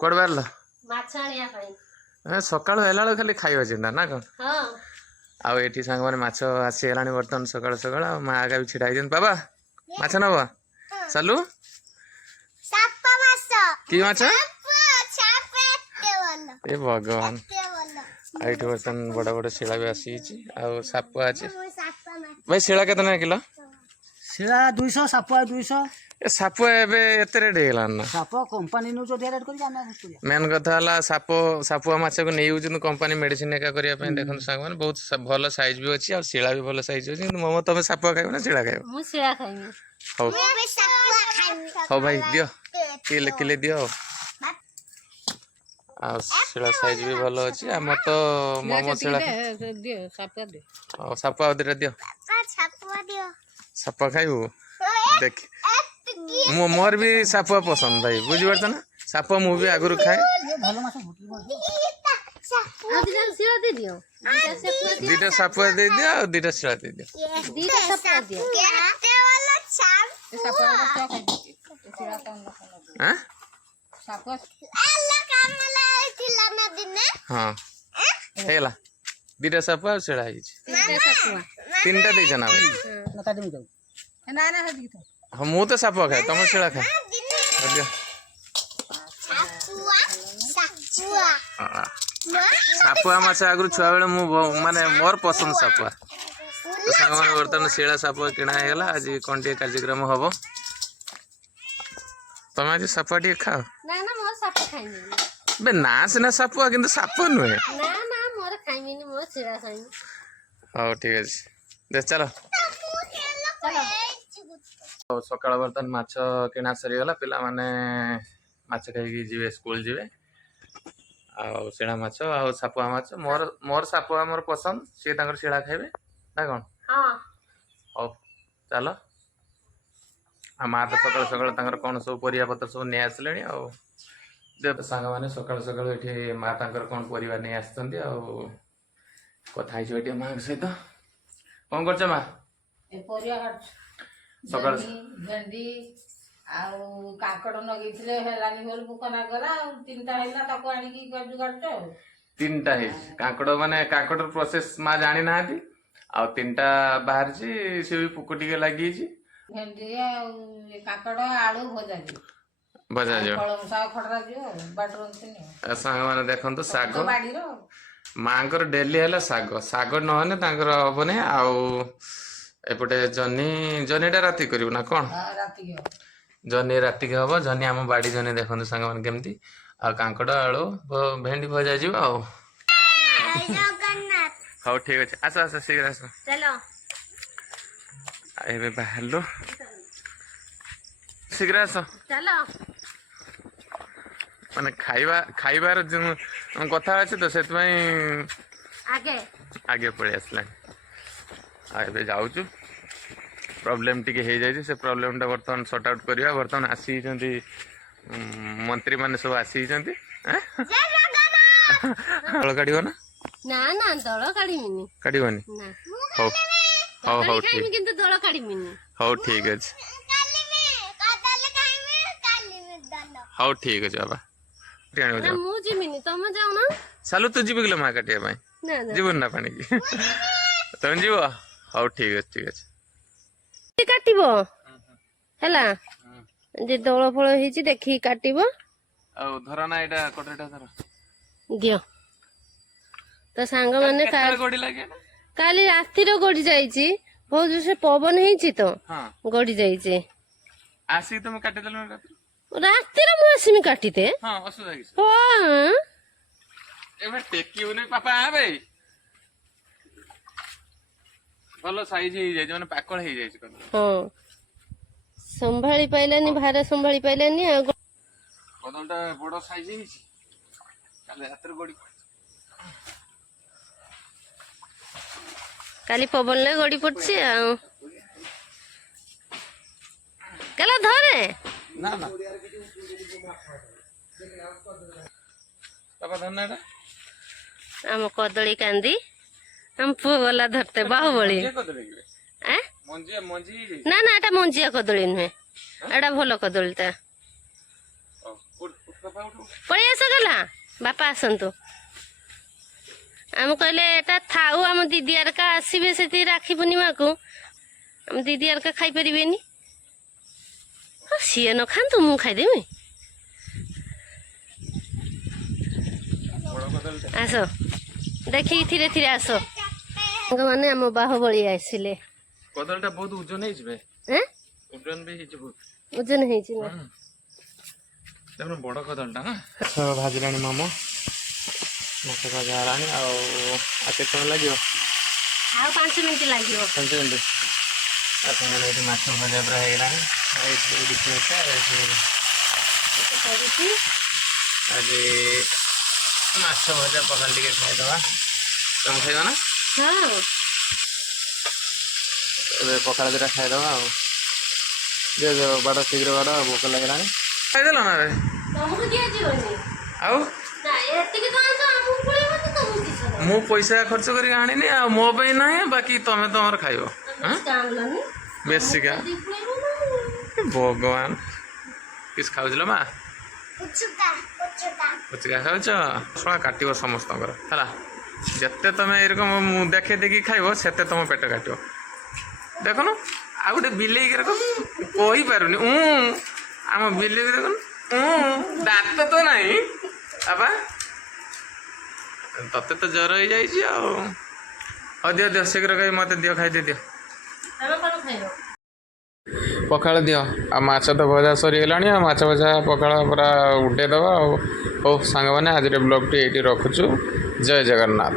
କୁଆଡେ ବାହାରିଲ? ମାଛ ଆଣିବା ପାଇଁ। ସକାଳୁ ହେଲା ବେଳକୁ ଖାଲି ଖାଇବା ଚିନ୍ତା ନା କଣ? ହଁ। ଆଉ ଏଠି ସାଙ୍ଗମାନେ ମାଛ ଆସିଗଲାଣି ବର୍ତ୍ତମାନ ସକାଳୁ ସକାଳୁ। ଆଉ ମା ଆଗା ବି ଛିଡା ହେଇଛନ୍ତି। ବାବା ମାଛ ନବ? ଚାଲୁ। କି ମାଛ? ଏ ଭଗବାନ। ଆଉ ଏଠି ବର୍ତ୍ତମାନ ବଡ ବଡ ଶିଳା ବି ଆସିଛି। ଆଉ ସାପ ଅଛି। ଭାଇ ଶିଳା କେତେ ଟଙ୍କା କିଲୋ? ଶିଳା 200, ସାପୁଆ 200। ଏ ସାପ ଏବେ ଏତେ ରେଟ୍ ହେଇଗଲାଣି ନା? ସାପ କମ୍ପାନୀ ନେଉଛି ଅଧିକା ରେଟ୍ କରିକି ଆମେ କରିବା। ମେନ୍ କଥା ହେଲା ସାପୁଆ ମାଛକୁ ନେଇଯାଉଛନ୍ତି କମ୍ପାନୀ ମେଡିସିନ ଏକା କରିବା ପାଇଁ। ଦେଖନ୍ତୁ ସାଙ୍ଗମାନେ ବହୁତ ଭଲ ସାଇଜ ବି ଅଛି। ଆଉ ଶିଳା ବି ଭଲ ସାଇଜ ଅଛି। କିନ୍ତୁ ମୋମୋ ତମେ ସାପୁଆ ଖାଇବ ନା ଶିଳା ଖାଇବ? ମୁଁ ଶିଳା ଖାଇବି। ହଉ ହଉ ଭାଇ ଦିଅ କିଲେ ଦିଅ। ଆଉ ଶିଳା ସାଇଜ ବି ଭଲ ଅଛି। ଆମର ତ ମୋମୋ ଶିଳା। ହଉ ସାପୁଆ ଆଉ ଦିଟା ଦିଅ। ସାପୁଆ ଖାଇବୁ? ଦେଖ ମୋର ବି ସାପୁଆ ପସନ୍ଦ ଭାଇ, ବୁଝିପାରୁଛ ନା? ସାପ ମୁଁ ବି ଆଗରୁ ଖାଏ। ଭଲ ମାଛ ଭୁଟିବ। ଦିଟା ସାପୁଆ ଦେଇଦିଅ ଆଉ ଦିଟା ଶିଳା ଦେଇଦିଅ। ହଁ ହେଇଗଲା। ଦିଟା ସାପୁଆ ଆଉ ଶିଳା ହେଇଛି। ତିନିଟା ଦେଇଛ ନା ଭାଇ? ହଁ ମୁଁ ତ ସାପୁଆ ଖାଏ, ତମେ ଶିଳା ଖାଏ। ସାପୁଆ ମାଛ ଆଗରୁ ଛୁଆ ବେଳେ ମୁଁ ମାନେ ମୋର ପସନ୍ଦ ସାପୁଆ। ସାଙ୍ଗମାନେ ବର୍ତ୍ତମାନ ଶିଳା ସାପୁଆ କିଣା ହେଇଗଲା। ଆଜି କଣ ଟିକେ କାର୍ଯ୍ୟକ୍ରମ ହବ। ତମେ ଆଜି ସାପୁଆ ଟିକେ ଖାଅ? ନା ମୋର ସାପ ଖାଇମିନି। ବେ ନା ସିନା ସାପୁଆ କିନ୍ତୁ ସାପ ନୁହେଁ। ନା ମୋର ଖାଇମିନି, ମୋର ଶିଳା ଖାଇମି। ହଉ ଠିକ ଅଛି ଦେ ଚାଲ। ସକାଳ ବର୍ତ୍ତମାନ ମାଛ କିଣା ସରିଗଲା। ପିଲାମାନେ ମାଛ ଖାଇକି ଯିବେ, ସ୍କୁଲ ଯିବେ। ଆଉ ଶିଳା ମାଛ ଆଉ ସାପୁଆ ମାଛ। ମୋର ସାପୁଆ ମୋର ପସନ୍ଦ, ସିଏ ତାଙ୍କର ଶିଳା ଖାଇବେ ନା କଣ? ହଉ ଚାଲ। ଆଉ ମା ତ ସକାଳୁ ସକାଳୁ ତାଙ୍କର କଣ ସବୁ ପରିବା ପତ୍ର ସବୁ ନେଇ ଆସିଲେଣି। ଆଉ ସାଙ୍ଗମାନେ ସକାଳୁ ସକାଳୁ ଏଠି ମା ତାଙ୍କର କଣ ପରିବା ନେଇ ଆସିଛନ୍ତି। ଆଉ କଥା ହେଇଯିବା ଟିକେ ମାଙ୍କ ସହିତ। କଣ କରୁଛ ମା? ପରିବା କାଟୁଛୁ। ସକାଳୁ ଭେଣ୍ଡି ଆଉ କାଙ୍କଡ ଲଗେଇଥିଲେ, ହେଲାନି ବୋଲି ପୋକ ଲାଗିଗଲା। ଆଉ 3ଟା ହେଇଥିଲା, ତାକୁ ଆଣିକି କାଟୁଛୁ ଆଉ। 3ଟା ହେଇଛି କାଙ୍କଡ। ମାନେ କାଙ୍କଡର ପ୍ରୋସେସ ମା ଜାଣିନାହାନ୍ତି। ଆଉ 3ଟା ବାହାରିଛି, ସେ ବି ପୋକ ଟିକେ ଲାଗିଯାଇଛି। ଭେଣ୍ଡି ଆଉ କାଙ୍କଡ ଆଳୁ ଭଜା ଯିବ। କଳମ ଶାଗ ଖଡରା ଯିବ ଆଉ ବାଟରନ୍ତିନି। ସାଙ୍ଗମାନେ ଦେଖନ୍ତୁ ଶାଗ ବାଡିର ମାଙ୍କର ଡେଲି ହେଲା ଶାଗ ନହେଲେ ତାଙ୍କର ହବନି। ଆଉ ଏପଟେ ଜହ୍ନିଟା ରାତି କରିବୁ ନା କଣ? ରାତିକି ହବ। ଜହ୍ନି ରାତିକି ହବ। ଜହ୍ନି ଆମ ବାଡି ଜହ୍ନି ଦେଖନ୍ତୁ ସାଙ୍ଗମାନେ କେମିତି। ଆଉ କାଙ୍କଡ ଆଳୁ ଭେଣ୍ଡି ଭଜା ଯିବ ଆଉ। ହଉ ଠିକ ଅଛି, ଆସ ଶୀଘ୍ର ଆସ। ଏବେ ବାହାରିଲୁ, ଶୀଘ୍ର ଆସ। ମାନେ ଖାଇବାର ଯୋଉ କଥା ଅଛି ତ, ସେଥିପାଇଁ ଆଗେ ପଳେଇ ଆସିଲାଣି। ଆଉ ଏବେ ଯାଉଛୁ। ପ୍ରୋବ୍ଲେମ ଟିକେ ହେଇଯାଇଛି, ସେ ପ୍ରୋବ୍ଲେମଟା ବର୍ତ୍ତମାନ ସର୍ଟ ଆଉଟ୍ କରିବା। ବର୍ତ୍ତମାନ ଆସିଛନ୍ତି ମନ୍ତ୍ରୀ ମାନେ ସବୁ ଆସିଛନ୍ତି। ହଳ କାଢିବ ନା? ନା ଦଳ କାଢିମିନି। କାଢିବନି? ହଉ ଖାଇମି କିନ୍ତୁ ଦଳ କାଢିମିନି। ହଉ ଠିକ ଅଛି। ହଉ ଠିକ ଅଛି ବାବା। ମୁଁ ଯିବିନି, ତମେ ଯାଉନ। ଚାଲୁ ତୁ ଯିବୁ କିଲୋ ମା କାଟିବା ପାଇଁ? ଯିବୁନି ନା ପାଣିକି? ତମେ ଯିବ? ହଉ ଠିକ ଅଛି। କାଟିବ ହେଲା, ଯେ ଦଳ ଫଳ ହେଇଛି ଦେଖିକି କାଟିବ। ଆଉ ଧର ନା ଏଇଟା କଟୁରୀଟା ଧର। ଦିଅ। ତ ସାଙ୍ଗମାନେ କେତେବେଳେ ଗୋଡି ଲାଗେ? କାଲି ରାତିରେ ଗଡି ଯାଇଛି। ବହୁତ ଜୋରସେ ପବନ ହେଇଛି ତ ଗଡି ଯାଇଛି। ଆସିକି ତମେ କାଟିଦେଲ ନା ରାତିରେ ମୁଁ ଆସିମି କାଟିତେ। ହଁ ଅସୁବିଧା କିଛି। ହଁ ଏବେ ଟେକିବୁନି ପାପା ଭାଇ। ଭଲ ସାଇଜ ହେଇଯାଇଛି, ମାନେ ପାକଳ ହେଇଯାଇଛି। ହଁ ସମ୍ଭାଳି ପାଇଲାନି, ଭାର ସମ୍ଭାଳି ପାଇଲାନି। ଆଉ କଦଳୀଟା ବଡ ସାଇଜ ହେଇଛି। କାଲି ରାତିରେ ଗଡି କାଲି ପବନରେ ଗଡି ପଡିଛି ଆଉ। କାଲା ଧରେ ନା ବାପା ଧର ନା ଏଟା। ଆମ କଦଳୀ କାନ୍ଦି ଆମ ପୁଅ ଗଲା ଧରତେ, ବାହୁବଳି। ନା ଏଟା ମଞ୍ଜିଆ କଦଳୀ ନୁହେଁ, ଏଟା ଭଲ କଦଳୀଟା। ପଳେଇ ଆସ ଗଲା ବାପା ଆସନ୍ତୁ। ଆମେ କହିଲେ ଏଟା ଥାଉ, ଆମ ଦିଦି ଆରକା ଆସିବେ ସେଠି ରାକ୍ଷୀ ପୂର୍ଣ୍ଣିମାକୁ, ଆମ ଦିଦି ଆରକା ଖାଇପାରିବେନି। ସିଏ ନ ଖାଆନ୍ତୁ, ମୁଁ ଖାଇଦେବି। ଆସ ଦେଖିକି ଧୀରେ ଧୀରେ ଆସ। ସାଙ୍ଗମାନେ ଆମ ବାହୁବଳି ଆସିଲେ। କଦଳୀଟା ବହୁତ ଓଜନ ହେଇଯିବେ, ଓଜନ ବି ହେଇଛି ବହୁତ। ଓଜନ ହେଇଛି ନା? ଦେଖୁନ ବଡ଼ କଦଳୀଟା ନା। ଭାଜିଲାଣି ମାମୁଁ, ମାଛ ଭଜା ହେଲାଣି। ଆଉ କେତେ ସମୟ ଲାଗିବ? ଆଉ 5 ମିନିଟ୍ ଲାଗିବ। 5 ମିନିଟ୍। ଆପଣମାନେ ଏଠି ମାଛ ଭଜା ପୁରା ହେଇଗଲାଣି। ଆଜି ମାଛ ଭଜା ପଖାଳ ଟିକେ ଖାଇଦେବା। ତମେ ଖାଇବ ନା? ହଁ ଏବେ ପଖାଳ ଦୁଇଟା ଖାଇଦେବା ଆଉ। ଦିଅ ବାଡ଼ ଶୀଘ୍ର ବାଡ଼, ଭୋକ ଲାଗିଲାଣି। ଖାଇଦେଲ ନା ରେ? ତମକୁ ଦିଆଯିବନି। ଆଉ ଏତିକି ଟଙ୍କା ତ ଆମକୁ ପଳେଇବନି, ତମକୁ କିସ? ମୁଁ ପଇସା ଖର୍ଚ୍ଚ କରିକି ଆଣିନି, ଆଉ ମୋ ପାଇଁ ନାହିଁ, ବାକି ତମେ ତମର ଖାଇବ। ବେଶୀକା ଭଗବାନ। କିସ୍ ଖାଉଥିଲ ମା? ପୁଚୁକା ଖାଉଛ? ଶଳା କାଟିବ ସମସ୍ତଙ୍କର ହେଲା। ଯେତେ ତମେ ଏରକମ ଦେଖେଇ ଦେଖି ଖାଇବ, ସେତେ ତମ ପେଟ କାଟିବ। ଦେଖୁନ ଆଉ ଗୋଟେ ବିଲେଇ କହିପାରୁନି। ଆମ ବିଲେଇ ଦେଖୁନ, ଦାନ୍ତ ତ ନାହିଁ ବାପା। ତତେ ତ ଜ୍ୱର ହେଇଯାଇଛି ଆଉ। ହଉ ଦିଅ ଶୀଘ୍ର ଖାଇ ମତେ ଦିଅ, ଖାଇଦିଅ ଦିଅ। ପଖାଳ ଦିଅ। ଆଉ ମାଛ ତ ଭଜା ସରିଗଲାଣି, ଆଉ ମାଛ ଭଜା ପଖାଳ ପୁରା ଉଠେଇଦେବା ଆଉ। ହଉ ସାଙ୍ଗମାନେ, ଆଜିର ବ୍ଲଗ୍ଟି ଏଇଠି ରଖୁଛୁ। ଜୟ ଜଗନ୍ନାଥ।